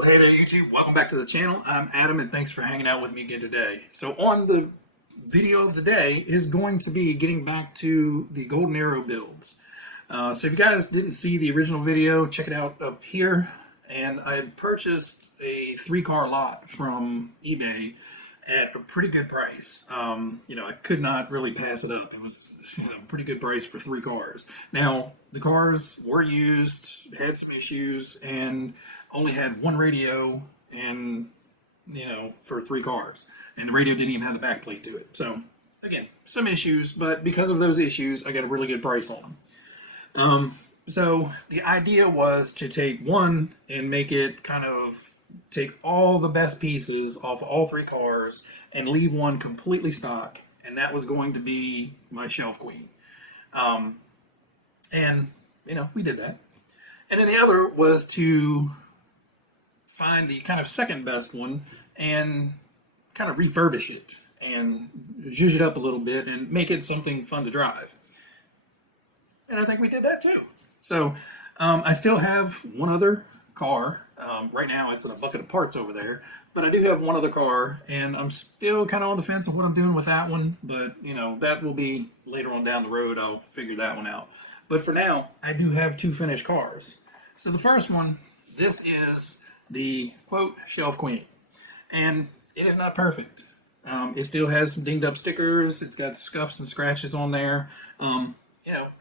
Well, hey there, YouTube. Welcome back to the channel. I'm Adam, and thanks for hanging out with me again today. So on the video of the day is going to be getting back to the Golden Arrow builds. So if you guys didn't see the original video, check it out up here. And I had purchased a 3-car lot from eBay at a pretty good price. I could not really pass it up. It was a pretty good price for 3 cars. Now, the cars were used, had some issues, and only had one radio and, for 3 cars. And the radio didn't even have the back plate to it. So, again, some issues, but because of those issues, I got a really good price on them. So the idea was to take one and make it take all the best pieces off all 3 cars and leave one completely stock, and that was going to be my shelf queen. We did that. And then the other was to find the kind of second best one and kind of refurbish it and zhuzh it up a little bit and make it something fun to drive. And I think we did that too. So I still have one other car. Right now it's in a bucket of parts over there, but I do have one other car, and I'm still kind of on the fence of what I'm doing with that one. But that will be later on down the road. I'll figure that one out. But for now, I do have 2 finished cars. So the first one, this is the quote shelf queen, and it is not perfect. It still has some dinged up stickers. It's got scuffs and scratches on there.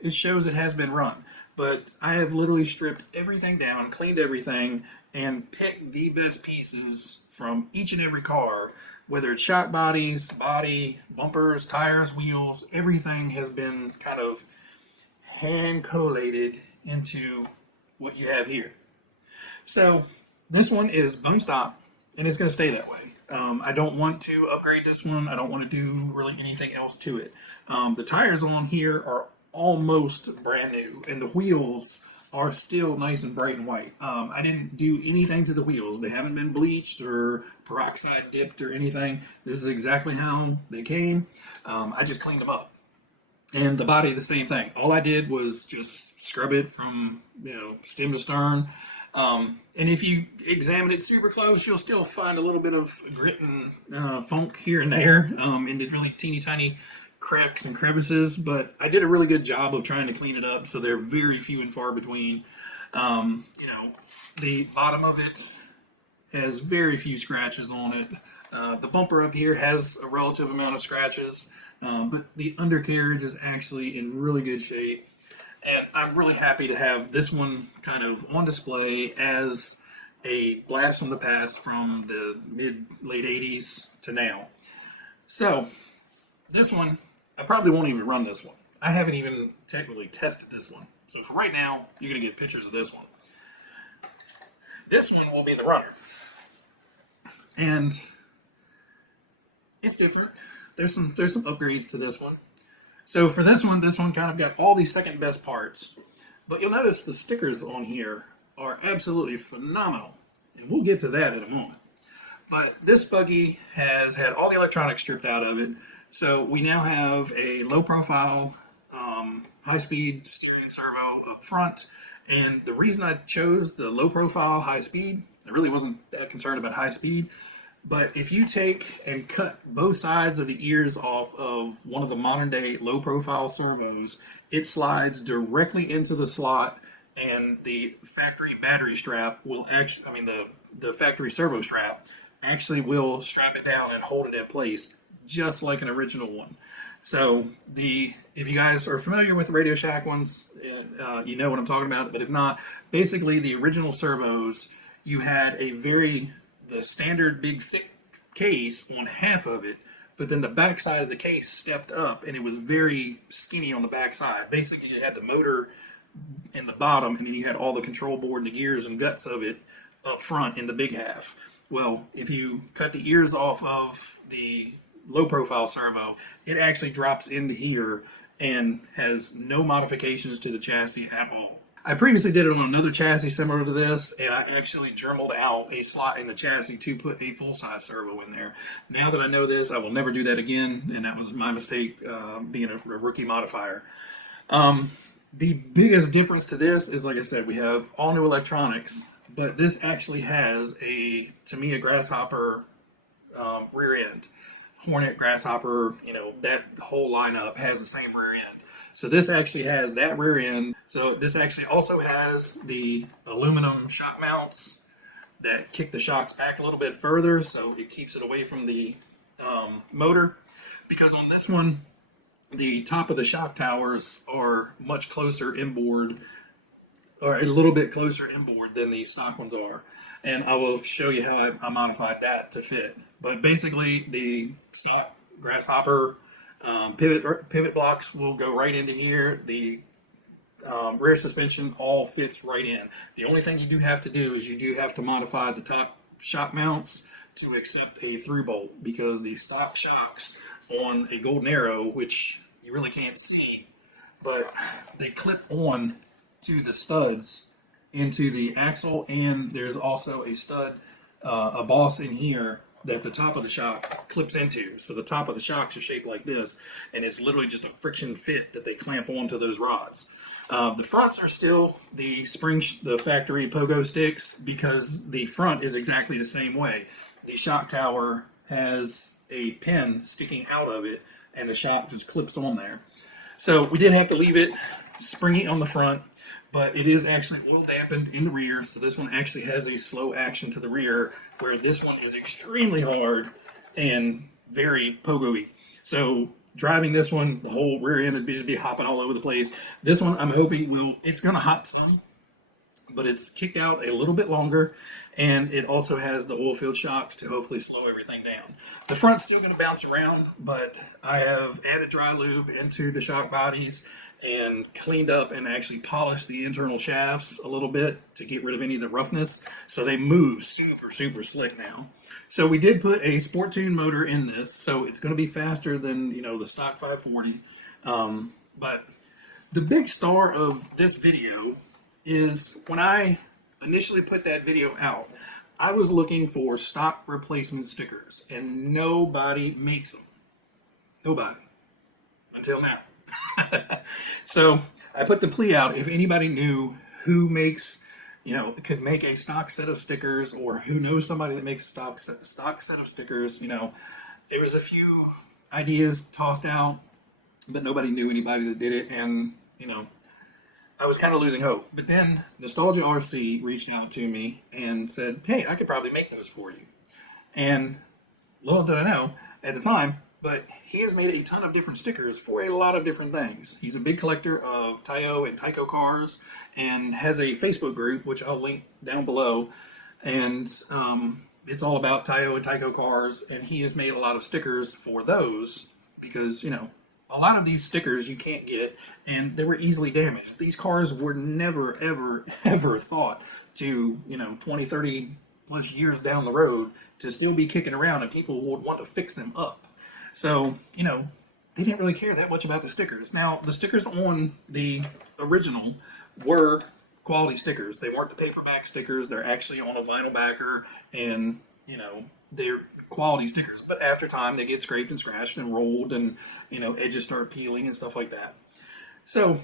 It shows it has been run. But I have literally stripped everything down, cleaned everything, and picked the best pieces from each and every car, whether it's shock bodies, body, bumpers, tires, wheels. Everything has been kind of hand collated into what you have here. So this one is bone stock, and it's going to stay that way. I don't want to upgrade this one. I don't want to do really anything else to it. The tires on here are almost brand new, and the wheels are still nice and bright and white. I didn't do anything to the wheels. They haven't been bleached or peroxide dipped or anything. This is exactly how they came. I just cleaned them up. And the body, the same thing. All I did was just scrub it from stem to stern. And if you examine it super close, you'll still find a little bit of grit and funk here and there, in the really teeny tiny cracks and crevices, but I did a really good job of trying to clean it up, so they're very few and far between. The bottom of it has very few scratches on it. The bumper up here has a relative amount of scratches, but the undercarriage is actually in really good shape, and I'm really happy to have this one kind of on display as a blast from the past from the late 80s to now. So this one, I probably won't even run this one. I haven't even technically tested this one. So for right now, you're going to get pictures of this one. This one will be the runner. And it's different. There's some upgrades to this one. So for this one kind of got all these second best parts. But you'll notice the stickers on here are absolutely phenomenal. And we'll get to that in a moment. But this buggy has had all the electronics stripped out of it. So we now have a low-profile, high-speed steering and servo up front. And the reason I chose the low-profile, high-speed, I really wasn't that concerned about high-speed. But if you take and cut both sides of the ears off of one of the modern-day low-profile servos, it slides directly into the slot, and the factory battery strap will actually, the factory servo strap actually will strap it down and hold it in place, just like an original one. So if you guys are familiar with the RadioShack ones, you know what I'm talking about. But if not, basically the original servos, you had the standard big thick case on half of it, but then the back side of the case stepped up, and it was very skinny on the back side. Basically, you had the motor in the bottom, and then you had all the control board and the gears and guts of it up front in the big half. Well, if you cut the ears off of the low-profile servo, it actually drops into here and has no modifications to the chassis at all. I previously did it on another chassis similar to this, and I actually dremeled out a slot in the chassis to put a full-size servo in there. Now that I know this, I will never do that again, and that was my mistake, being a rookie modifier. The biggest difference to this is, like I said, we have all new electronics, but this actually has a Tamiya Grasshopper rear end. Hornet, Grasshopper, that whole lineup has the same rear end. So this actually has that rear end. So this actually also has the aluminum shock mounts that kick the shocks back a little bit further, so it keeps it away from the motor. Because on this one, the top of the shock towers are much closer inboard, or a little bit closer inboard than the stock ones are. And I will show you how I modified that to fit. But basically, the stock Grasshopper pivot blocks will go right into here. The rear suspension all fits right in. The only thing you do have to do is you do have to modify the top shock mounts to accept a through bolt, because the stock shocks on a Golden Arrow, which you really can't see, but they clip on to the studs into the axle, and there's also a stud, a boss in here that the top of the shock clips into. So the top of the shocks are shaped like this, and it's literally just a friction fit that they clamp onto those rods. The fronts are still the the factory pogo sticks, because the front is exactly the same way. The shock tower has a pin sticking out of it, and the shock just clips on there. So we did have to leave it springy on the front, but it is actually oil dampened in the rear. So this one actually has a slow action to the rear, where this one is extremely hard and very pogo-y. So driving this one, the whole rear end would just be hopping all over the place. This one, I'm hoping it's going to hop some, but it's kicked out a little bit longer, and it also has the oil-filled shocks to hopefully slow everything down. The front's still going to bounce around, but I have added dry lube into the shock bodies and cleaned up and actually polished the internal shafts a little bit to get rid of any of the roughness, so they move super, super slick now. So we did put a Sport Tune motor in this, so it's going to be faster than the stock 540. But the big star of this video is when I initially put that video out, I was looking for stock replacement stickers, and nobody makes them. Nobody. Until now. So I put the plea out, if anybody knew who makes, could make a stock set of stickers, or who knows somebody that makes a stock set of stickers. There was a few ideas tossed out, but nobody knew anybody that did it, and I was kind of losing hope. But then Nostalgia RC reached out to me and said, hey, I could probably make those for you. And little did I know at the time, but he has made a ton of different stickers for a lot of different things. He's a big collector of Tayo and Tyco cars, and has a Facebook group, which I'll link down below. And it's all about Tayo and Tyco cars, and he has made a lot of stickers for those, because, a lot of these stickers you can't get, and they were easily damaged. These cars were never, ever, ever thought to, 20, 30 plus years down the road to still be kicking around, and people would want to fix them up. So, they didn't really care that much about the stickers. Now, the stickers on the original were quality stickers. They weren't the paperback stickers. They're actually on a vinyl backer, and, they're quality stickers. But after time, they get scraped and scratched and rolled, and, edges start peeling and stuff like that. So,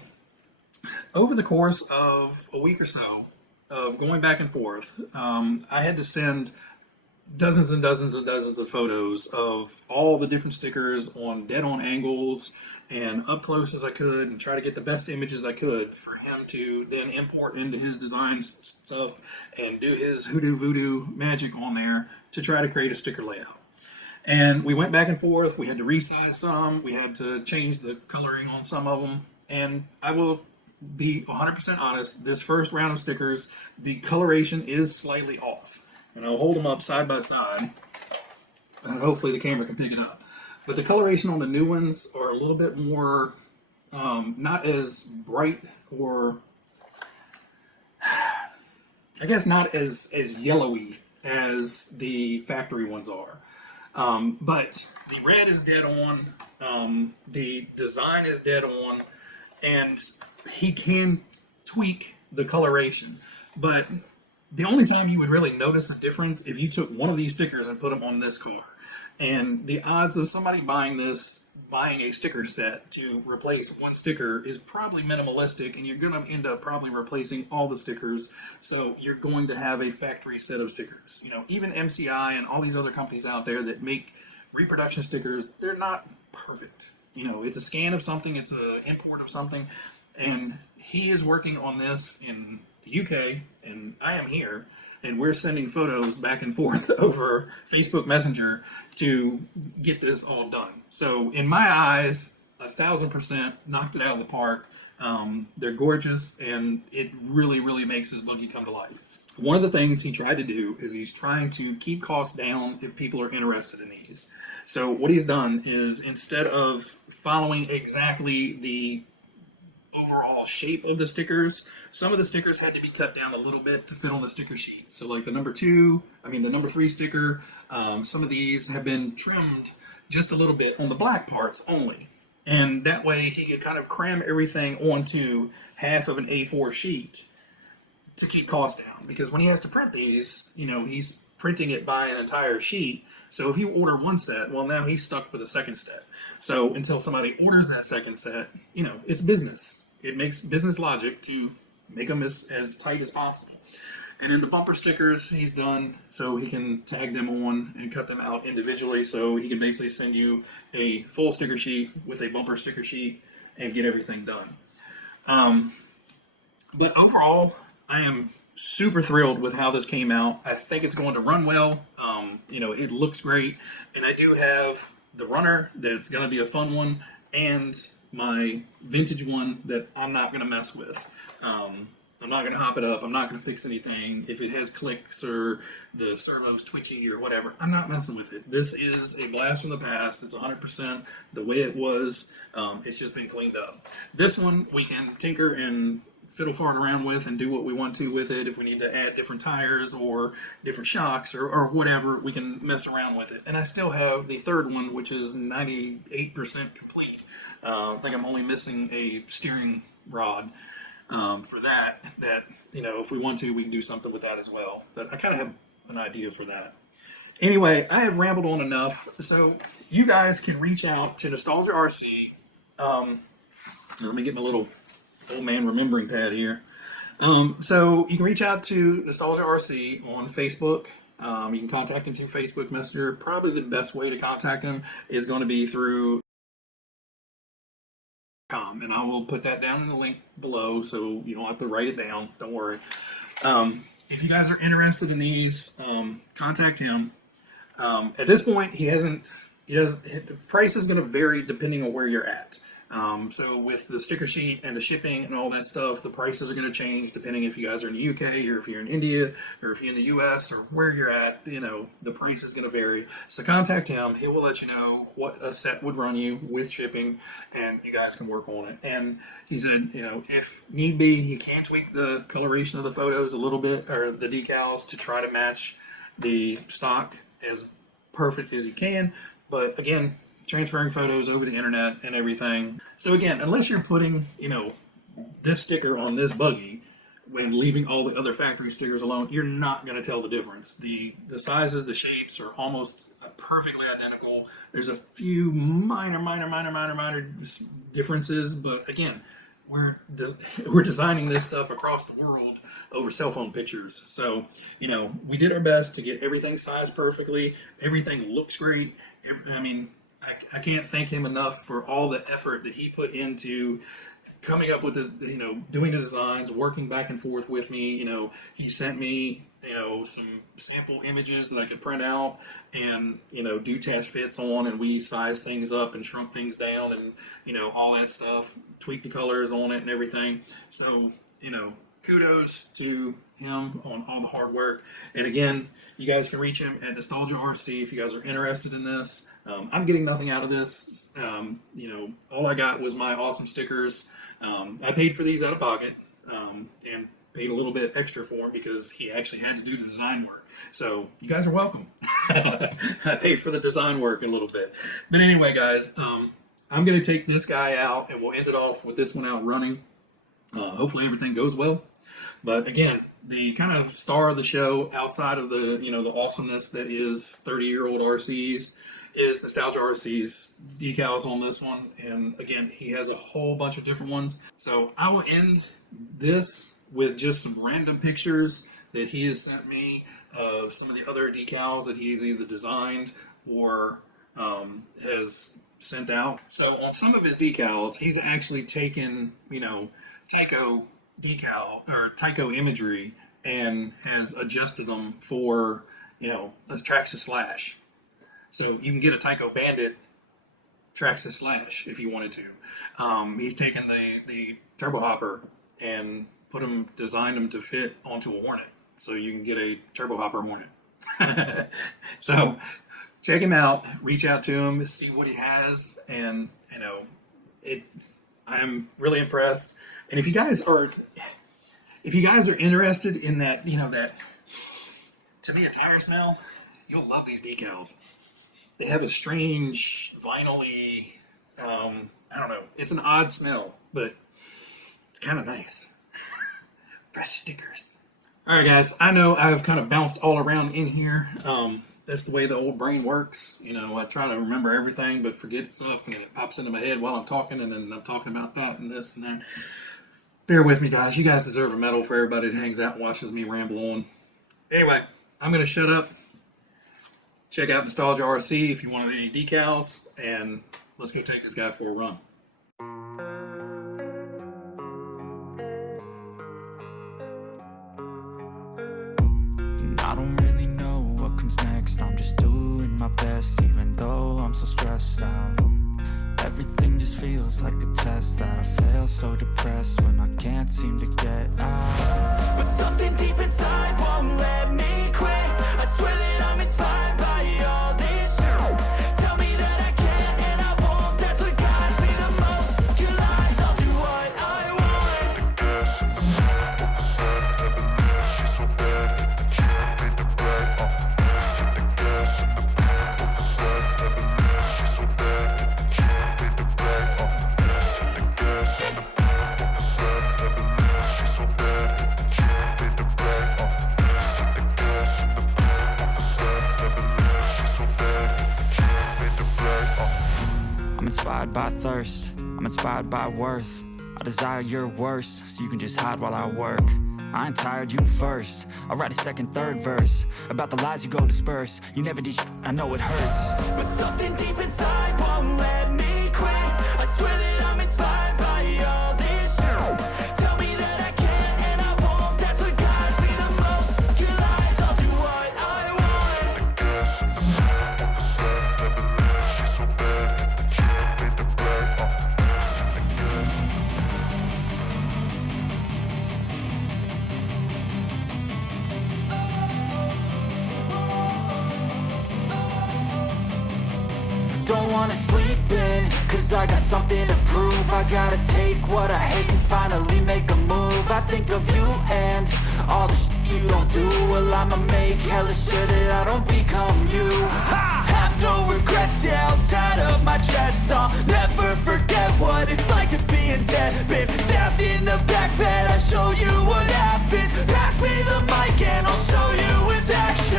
over the course of a week or so of going back and forth, I had to send dozens and dozens and dozens of photos of all the different stickers on dead-on angles and up close as I could, and try to get the best images I could for him to then import into his design stuff and do his hoodoo voodoo magic on there to try to create a sticker layout. And we went back and forth. We had to resize some. We had to change the coloring on some of them. And I will be 100% honest, this first round of stickers, the coloration is slightly off. And I'll hold them up side by side, and hopefully the camera can pick it up. But the coloration on the new ones are a little bit more, not as bright, or I guess not as yellowy as the factory ones are. But the red is dead on, the design is dead on, and he can tweak the coloration. But The only time you would really notice a difference if you took one of these stickers and put them on this car. And the odds of somebody buying a sticker set to replace one sticker is probably minimalistic, and you're going to end up probably replacing all the stickers. So you're going to have a factory set of stickers. You know, even MCI and all these other companies out there that make reproduction stickers, they're not perfect. You know, it's a scan of something, it's an import of something, and he is working on this in the UK, and I am here, and we're sending photos back and forth over Facebook Messenger to get this all done. So in my eyes, 1,000% knocked it out of the park. They're gorgeous, and it really, really makes his buggy come to life. One of the things he tried to do is he's trying to keep costs down if people are interested in these. So what he's done is, instead of following exactly the overall shape of the stickers, some of the stickers had to be cut down a little bit to fit on the sticker sheet. So like the number 3 sticker, some of these have been trimmed just a little bit on the black parts only. And that way he could kind of cram everything onto half of an A4 sheet to keep costs down. Because when he has to print these, you know, he's printing it by an entire sheet. So if you order one set, well, now he's stuck with a second set. So until somebody orders that second set, you know, it's business. It makes business logic to make them as tight as possible. And then the bumper stickers he's done so he can tag them on and cut them out individually, so he can basically send you a full sticker sheet with a bumper sticker sheet and get everything done. But overall, I am super thrilled with how this came out. I think it's going to run well. You know, it looks great. And I do have the runner that's going to be a fun one, and my vintage one that I'm not going to mess with. I'm not going to hop it up. I'm not going to fix anything. If it has clicks or the servo's twitchy or whatever, I'm not messing with it. This is a blast from the past. It's 100% the way it was. It's just been cleaned up. This one we can tinker and fiddle fart around with and do what we want to with it. If we need to add different tires or different shocks or whatever, we can mess around with it. And I still have the third one, which is 98% complete. I think I'm only missing a steering rod for that, you know, if we want to, we can do something with that as well. But I kind of have an idea for that. Anyway, I have rambled on enough. So you guys can reach out to Nostalgia RC. Let me get my little old man remembering pad here. So you can reach out to Nostalgia RC on Facebook. You can contact him through Facebook Messenger. Probably the best way to contact him is going to be through and I will put that down in the link below, so you don't have to write it down. Don't worry. If you guys are interested in these, contact him. At this point, the price is going to vary depending on where you're at. So with the sticker sheet and the shipping and all that stuff, the prices are going to change depending if you guys are in the UK or if you're in India or if you're in the US or where you're at. You know, the price is going to vary. So contact him. He will let you know what a set would run you with shipping, and you guys can work on it. And he said, you know, if need be, you can tweak the coloration of the photos a little bit, or the decals, to try to match the stock as perfect as you can. But again, transferring photos over the internet and everything. So again, unless you're putting, you know, this sticker on this buggy when leaving all the other factory stickers alone, you're not going to tell the difference. The sizes, the shapes are almost perfectly identical. There's a few minor differences, but again, we're designing this stuff across the world over cell phone pictures. So, you know, we did our best to get everything sized perfectly. Everything looks great. I mean, I can't thank him enough for all the effort that he put into coming up with doing the designs, working back and forth with me. You know, he sent me, you know, some sample images that I could print out and, you know, do test fits on, and we sized things up and shrunk things down and, you know, all that stuff, tweaked the colors on it and everything. So, you know, kudos to him on all the hard work. And again, you guys can reach him at Nostalgia RC if you guys are interested in this. I'm getting nothing out of this. You know, all I got was my awesome stickers. I paid for these out of pocket, and paid a little bit extra for him because he actually had to do the design work. So you guys are welcome. I paid for the design work a little bit. But anyway, guys, I'm going to take this guy out, and we'll end it off with this one out running. Hopefully everything goes well. But again, the kind of star of the show, outside of the the awesomeness that is 30-year-old RCs, is Nostalgia RC's decals on this one. And again, he has a whole bunch of different ones. So I will end this with just some random pictures that he has sent me of some of the other decals that he's either designed or has sent out. So on some of his decals, he's actually taken, Tyco decal or Tyco imagery and has adjusted them for, a Traxxas Slash. So you can get a Tyco Bandit Traxxas Slash if you wanted to. He's taken the turbo hopper and designed them to fit onto a Hornet. So you can get a turbo hopper Hornet. So check him out, reach out to him, see what he has, and I'm really impressed. And if you guys are interested in that, that to me a tire smell, you'll love these decals. They have a strange vinyl-y, I don't know, it's an odd smell, but it's kind of nice. Press stickers. All right, guys, I know I've kind of bounced all around in here. That's the way the old brain works. I try to remember everything, but forget stuff, and it pops into my head while I'm talking, and then I'm talking about that and this and that. Bear with me, guys. You guys deserve a medal for everybody that hangs out and watches me ramble on. Anyway, I'm going to shut up. Check out Nostalgia RC if you want any decals, and let's go take this guy for a run. I don't really know what comes next. I'm just doing my best, even though I'm so stressed out. Everything just feels like a test that I fail, so depressed when I can't seem to get out. But something deep inside won't let me quit. I swear that I'm inspired by all this shit. Tell me that I can and I won't. That's what guides me the most. Your lies, I'll do what I want. The gas in the back of the set, never knew she's so bad. Can't beat the brag. The gas in the back of the set, never knew she's so bad. Can't beat the brag. The gas in the back of the set, never knew she's so bad. Can't beat the brag. The gas in the back of the set, never knew she's so bad. Can't beat the brag. I'm inspired by thirst, I'm inspired by worth. I desire your worst, so you can just hide while I work. I ain't tired, you first. I'll write a second, third verse about the lies you go disperse. You never did shit, I know it hurts. But something deep inside won't let me quit. I swear that I'm inspired by all this shit. Tell me that I can and I won't. That's what guides me the most. Your lies, I'll do what I want. The gas in the back of the set, never knew she's so bad. Can't beat the brag. Don't wanna sleep in, cause I got something to prove. I gotta take what I hate and finally make a move. I think of you and all the shit you don't do. Well, I'ma make hella sure that I don't become you. I have no regrets, yeah, I'll tie up my chest. I'll never forget what it's like to be in debt. Been stabbed in the back bed, I'll show you what happens. Pass me the mic and I'll show you with action.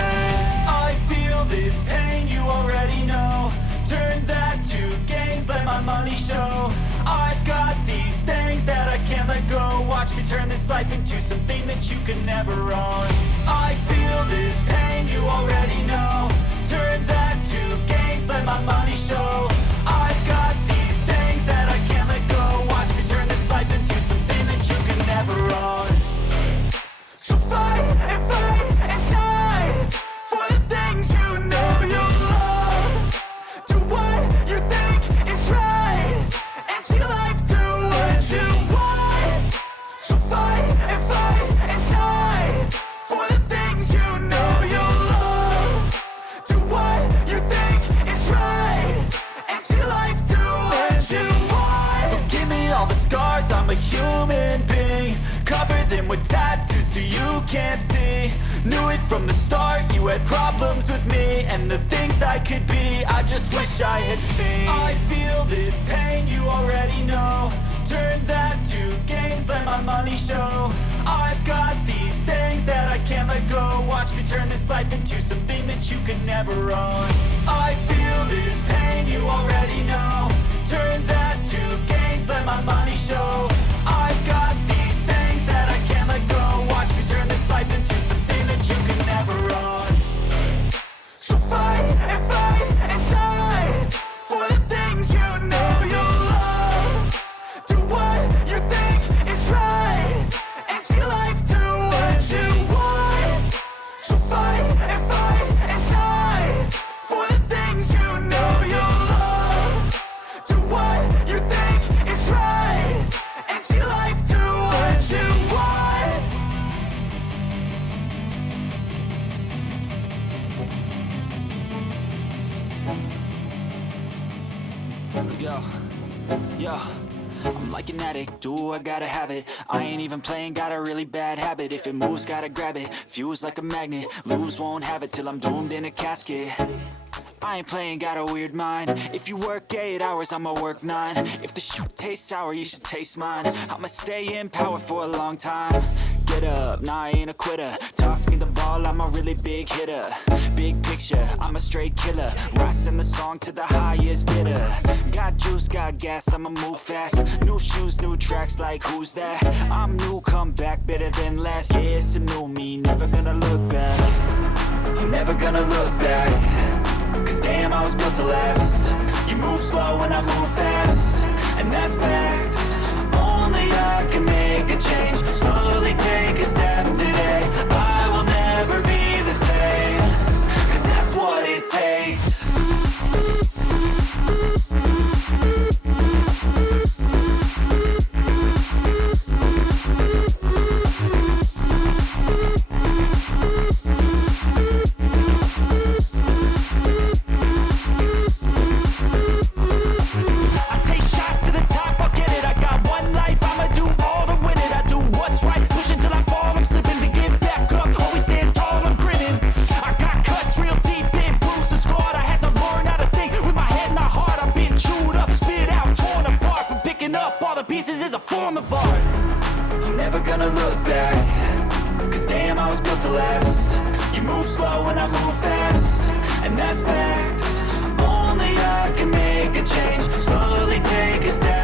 I feel this pain, you already know. Turn that to gains, let my money show. I've got these things that I can't let go. Watch me turn this life into something that you can never own. I feel this pain, you already know. Turn that to gains, let my money show. I've got these things that I can't let go. Watch me turn this life into something that you can never own. So fight and die for the things you know you love. Do what you think is right, and see life do what you want. So fight and die for the things you know you love. Do what you think is right, and see life do what you want. So give me all the scars, I'm a human being. Cover them with tattoos so you can't see. Knew it from the start, you had problems with me and the things I could be, I just wish I had seen. I feel this pain, you already know. Turn that to gains, let my money show. I've got let go. Watch me turn this life into something that you could never own. I feel this pain, you already know. Turn that to gains, let my money show. I've got these things that I can't let go. Watch me turn this life into something that you could never own. So fight and die for the things you know you love. Do what you think is right and see life do what you want. So fight and die for the things you know you love. Do what you think is right and see life do what you want. Let's go. Yo, I'm like an addict, do I gotta have it. I ain't even playing, got a really bad habit. If it moves, gotta grab it, fuse like a magnet. Lose, won't have it till I'm doomed in a casket. I ain't playing, got a weird mind. If you work 8 hours, I'ma work 9. If the shoot tastes sour, you should taste mine. I'ma stay in power for a long time. Get up, nah, I ain't a quitter. Toss me the ball, I'm a really big hitter. Big picture, I'm a straight killer. Rising the song to the highest bidder. Got juice, got gas, I'ma move fast. New shoes, new tracks, like who's that? I'm new, come back, better than last. Yeah, it's a new me, never gonna look back. I'm never gonna look back. Cause damn, I was built to last. You move slow and I move fast, and that's facts. Only I can make a change. Slowly take a step today. I will never be the same. Cause that's what it takes. Pieces is a form of art. I'm never gonna look back. Cause damn, I was built to last. You move slow and I move fast, and that's facts. Only I can make a change. Slowly take a step